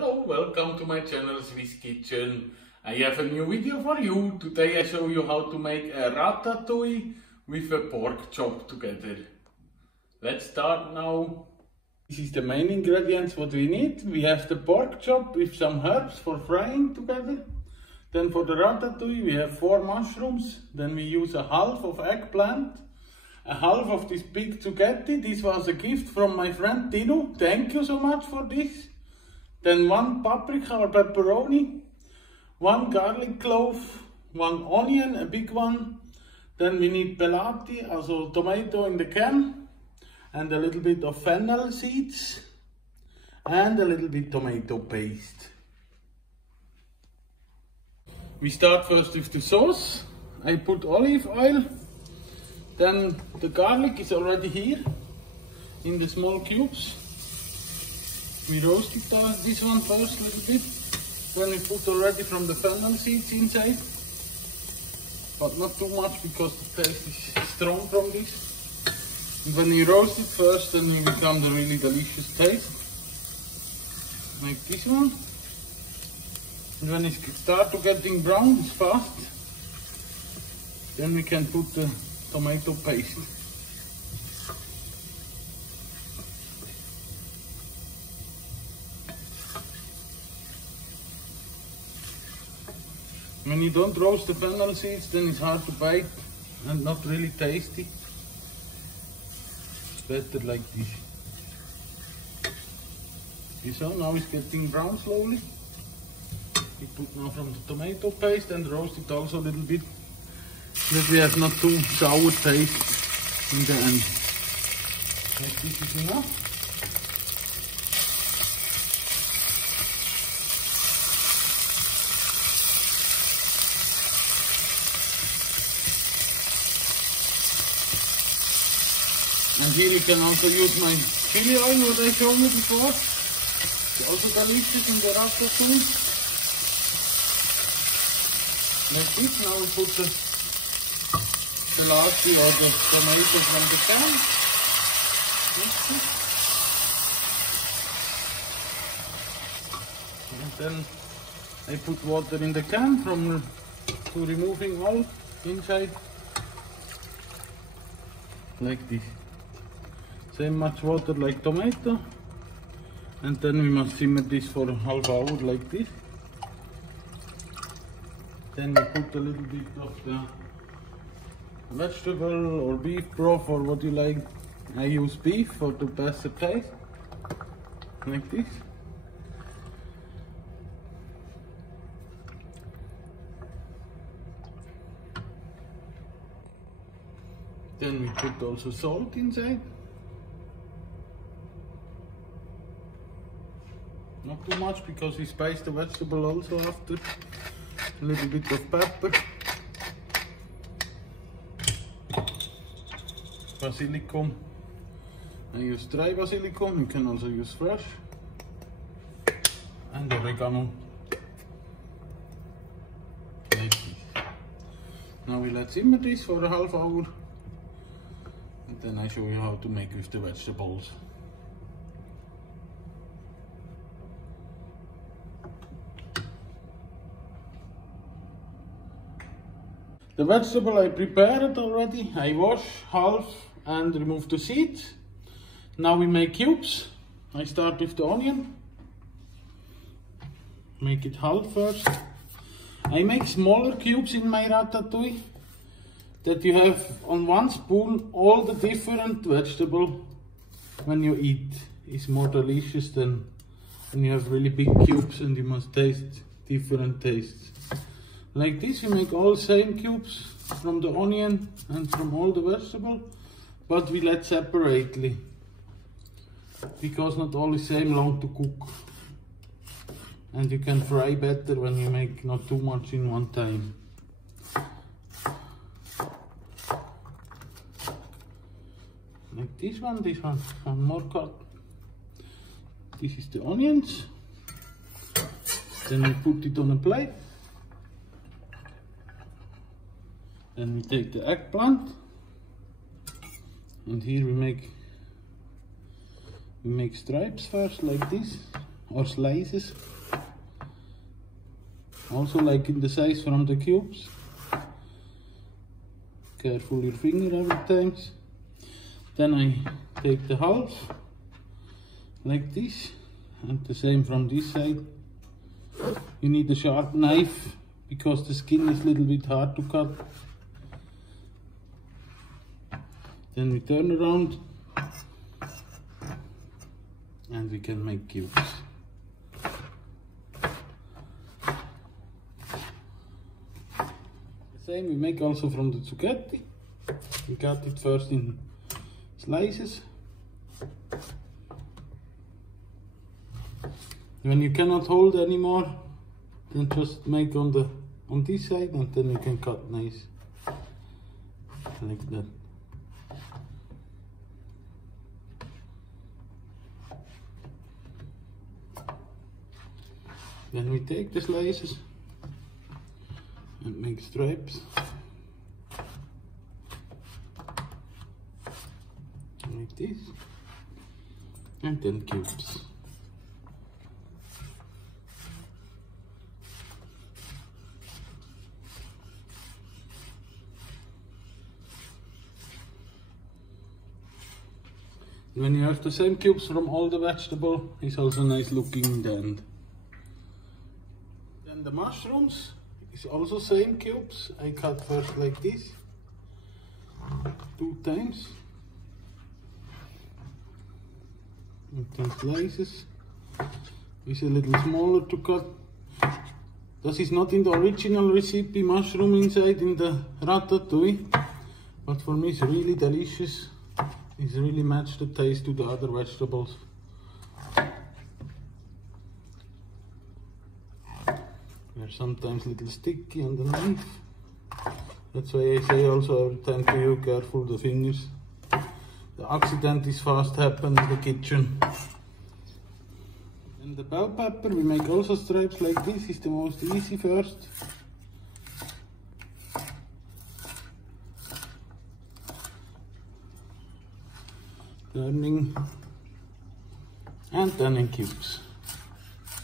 Hello, welcome to my channel Swiss Kitchen. I have a new video for you. Today I show you how to make a ratatouille with a pork chop together. Let's start now. This is the main ingredients what we need. We have the pork chop with some herbs for frying together. Then for the ratatouille we have 4 mushrooms. Then we use a half of eggplant. A half of this big Zucchetti. This was a gift from my friend Tino. Thank you so much for this. Then 1 paprika or pepperoni, 1 garlic clove, 1 onion, a big one. Then we need pelati, also tomato in the can, and a little bit of fennel seeds, and a little bit tomato paste. We start first with the sauce. I put olive oil. Then the garlic is already here in the small cubes. We roast it this one first a little bit. Then we put already from the fennel seeds inside. But not too much because the taste is strong from this. And when you roast it first, then it becomes a really delicious taste. Like this one. And when it starts to getting brown, it's fast. Then we can put the tomato paste. When you don't roast the fennel seeds, then it's hard to bite and not really tasty. It's better like this. You saw, now it's getting brown slowly. We put now from the tomato paste and roast it also a little bit, that we have not too sour taste in the end. Like this is enough. And here you can also use my chili oil, what I showed you before. It's also delicious in the ratatouille. Like this, now we put the pelati or the tomato from the can. And then I put water in the can to removing all inside. Like this. Same much water like tomato, and then we must simmer this for a half hour like this. Then we put a little bit of the vegetable or beef broth or what you like. I use beef for the better taste, like this. Then we put also salt inside. Not too much because we spice the vegetable also after. A little bit of pepper. Basilicum. I use dry basilicum, you can also use fresh. And oregano. Like this. Now we let simmer this for a half hour. And then I show you how to make with the vegetables. The vegetable I prepared already. I wash half and remove the seeds. Now we make cubes. I start with the onion. Make it half first. I make smaller cubes in my ratatouille, that you have on 1 spoon all the different vegetable when you eat. It's more delicious than when you have really big cubes and you must taste different tastes. Like this, we make all same cubes from the onion and from all the vegetable, but we let separately, because not all is same long to cook. And you can fry better when you make not too much in one time. Like this one more cut. This is the onions. Then we put it on a plate. Then we take the eggplant, and here we make stripes first like this, or slices, also like in the size from the cubes. Careful your finger every time. Then I take the half like this, and the same from this side. You need a sharp knife because the skin is a little bit hard to cut. Then we turn around and we can make cubes. The same we make also from the Zucchetti. We cut it first in slices. When you cannot hold anymore, then just make on this side, and then you can cut nice like that. Then we take the slices and make stripes like this, and then cubes. When you have the same cubes from all the vegetable, it's also nice looking in the end. Then the mushrooms is also same cubes. I cut first like this, 2 times, and then slices. It's a little smaller to cut. This is not in the original recipe, mushroom inside in the ratatouille, but for me it's really delicious. It's really matched the taste to the other vegetables. They're sometimes a little sticky on the knife. That's why I say also every time to you, careful the fingers. The accident is fast happen in the kitchen. And the bell pepper, we make also stripes like this. Is the most easy first. Turning, and then in cubes.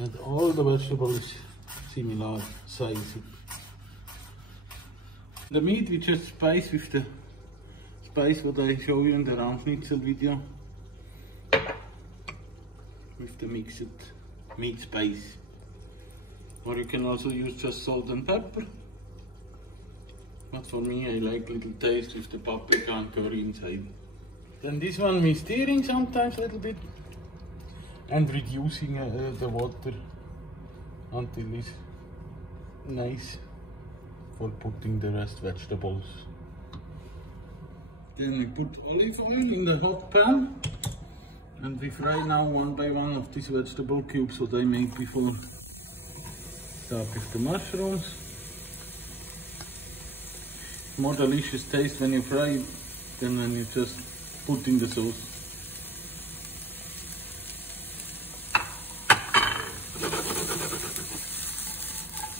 And all the vegetables similar size. The meat we just spice with the spice what I show you in the round schnitzel video, with the mixed meat spice. Or you can also use just salt and pepper. But for me I like little taste with the paprika and curry inside. Then this one we're stirring sometimes a little bit and reducing the water until it's nice for putting the rest vegetables. Then we put olive oil in the hot pan and we fry now one by one of these vegetable cubes what I made before. Start with the mushrooms. More delicious taste when you fry it than when you just put in the sauce.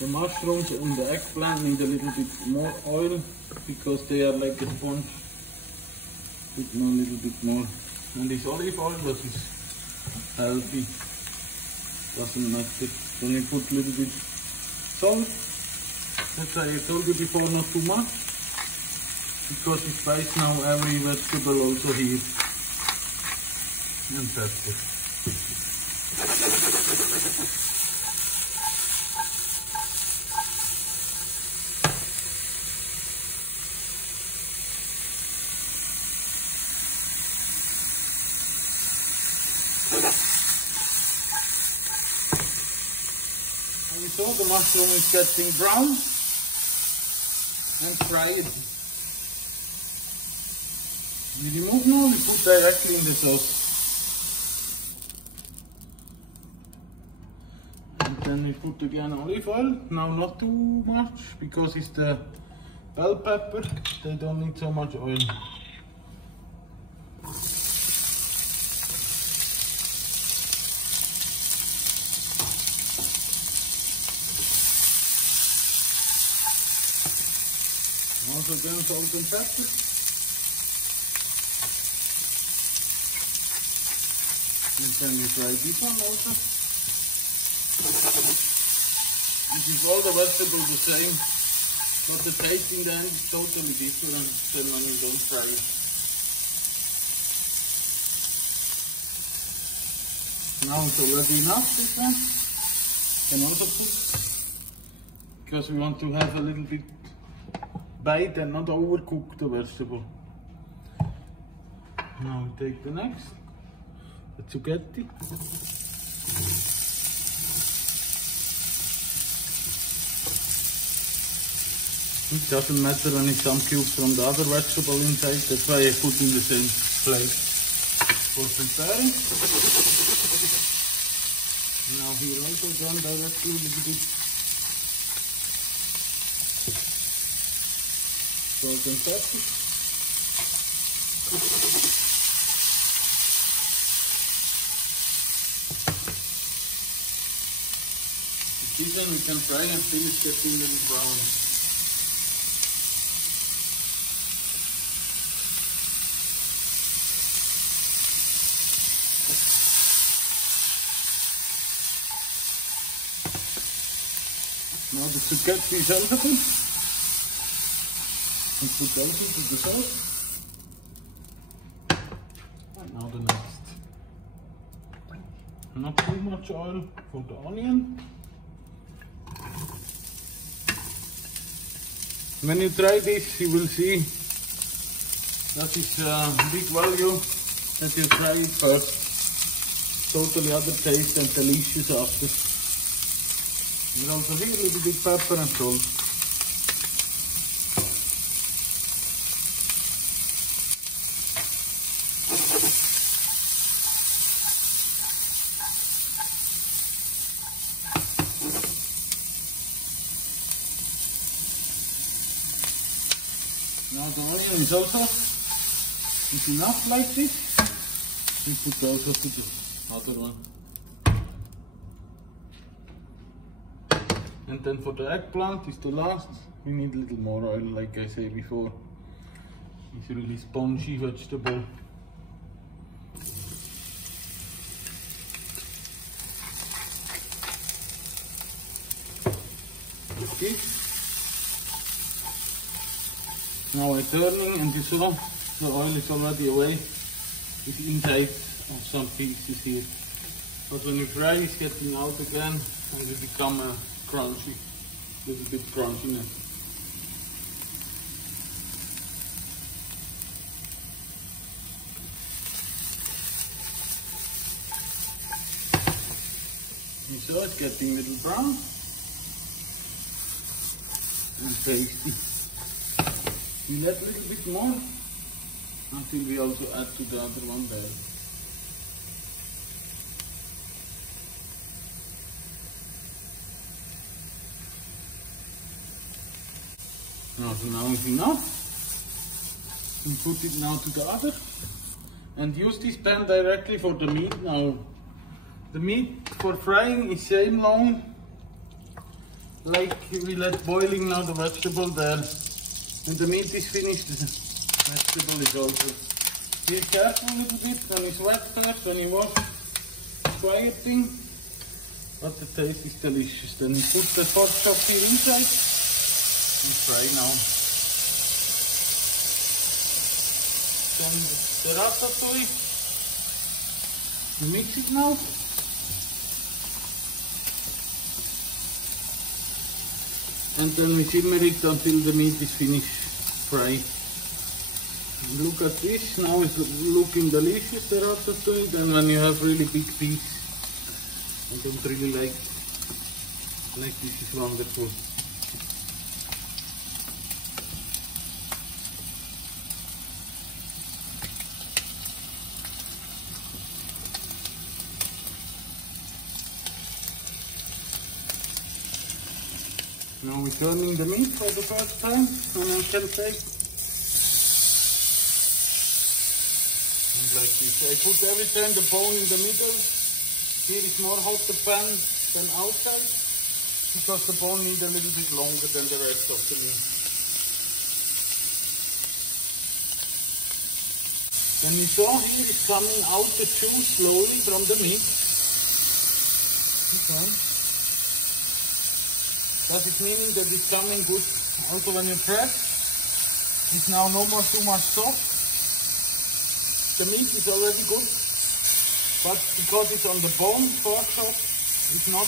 The mushrooms and the eggplant need a little bit more oil because they are like a sponge. Put a little bit more. And this olive oil that is healthy, doesn't matter. Then you put a little bit salt. That's why I told you before, not too much. Because we spice now every vegetable also here. And pepper. And so the mushroom is getting brown and fry it. We remove now, we put directly in the sauce. And then we put again olive oil, now not too much, because it's the bell pepper, they don't need so much oil. Also then salt and pepper. And then we fry this one also. This is all the vegetables the same, but the taste in the end is totally different than when you don't fry it. Now it's already enough, this one. Can also put, because we want to have a little bit bite and not overcook the vegetable. Now we take the next, the Zucchetti. It doesn't matter when it's some cubes from the other vegetable inside, that's why I put in the same plate for preparing. Now here also done directly a little bit salt and pepper. This one we can fry until it's getting a little brown. Now the Zucchetti is also good. We put also to the salt. And now the next. Not too much oil for the onion. When you try this, you will see that is a big value that you try it first. Totally other taste and delicious after. And also here a little bit pepper and salt. Now the onion is also enough like this. We put also to the other one. And then for the eggplant is the last. We need a little more oil, like I said before. It's really spongy vegetable. Okay. Now I'm turning, and you saw the oil is already away. It's inside of some pieces here. But when you fry, it's getting out again, and it become a crunchy, little bit crunchiness. You saw it's getting a little brown and tasty. We let a little bit more until we also add to the other one there. So now is enough. We put it now to the other and use this pan directly for the meat now. The meat for frying is same long like we let boiling now the vegetable there. When the meat is finished, the vegetable is also. Be careful a little bit when it's wet first, when you wash, quieting, but the taste is delicious. Then we put the pork chop here inside. And fry now. Then the ratatouille. We mix it now. And then we simmer it until the meat is finished fried. Look at this, now it's looking delicious, the ratatouille. Then when you have really big piece, I don't really like this is wonderful. Now we're turning the meat for the first time, and I can take like this. I put every time the bone in the middle. Here is more hot the pan than outside, because the bone needs a little bit longer than the rest of the meat. And you saw here is coming out the juice slowly from the meat. Okay. That is meaning that it's coming good. Also when you press, it's now no more too much soft. The meat is already good, but because it's on the bone pork chop, it's not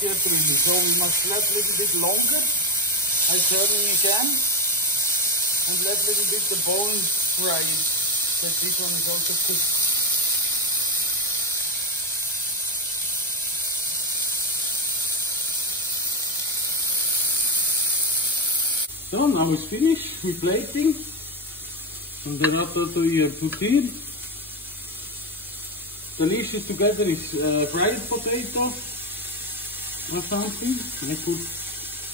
yet really. So we must let a little bit longer. I'm turning again and let a little bit the bone fry it, that this one is also cooked. So now it's finished with plating, and the ratatouille are put here. Delicious together is fried potato or something. I put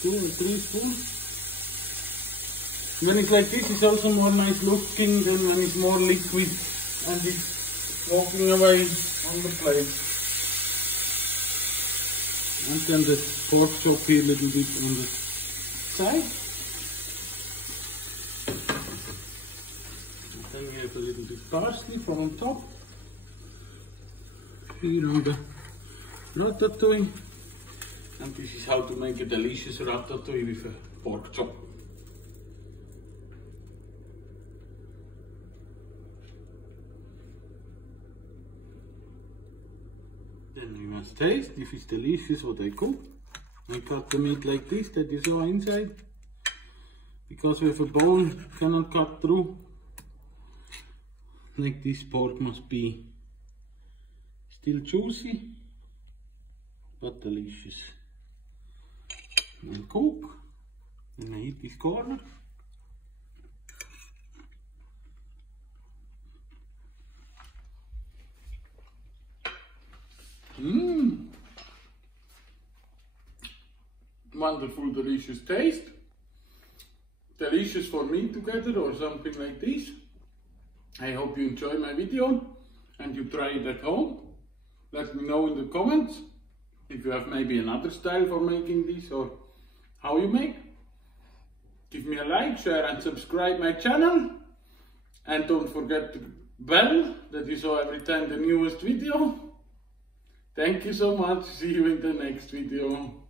2 or 3 spoons. When it's like this, it's also more nice looking than when it's more liquid and it's walking away on the plate. And then the pork chop here a little bit on the side. Then we have a little bit parsley from on top. Here on the ratatouille. And this is how to make a delicious ratatouille with a pork chop. Then we must taste if it's delicious what I cook. I cut the meat like this, that you saw inside. Because with a bone cannot cut through. Like this pork must be still juicy, but delicious. And cook. And I eat this corner. Wonderful, delicious taste. Delicious for me together or something like this. I hope you enjoy my video and you try it at home. Let me know in the comments if you have maybe another style for making this or how you make. Give me a like, share and subscribe my channel. And don't forget the bell that you saw every time the newest video. Thank you so much. See you in the next video.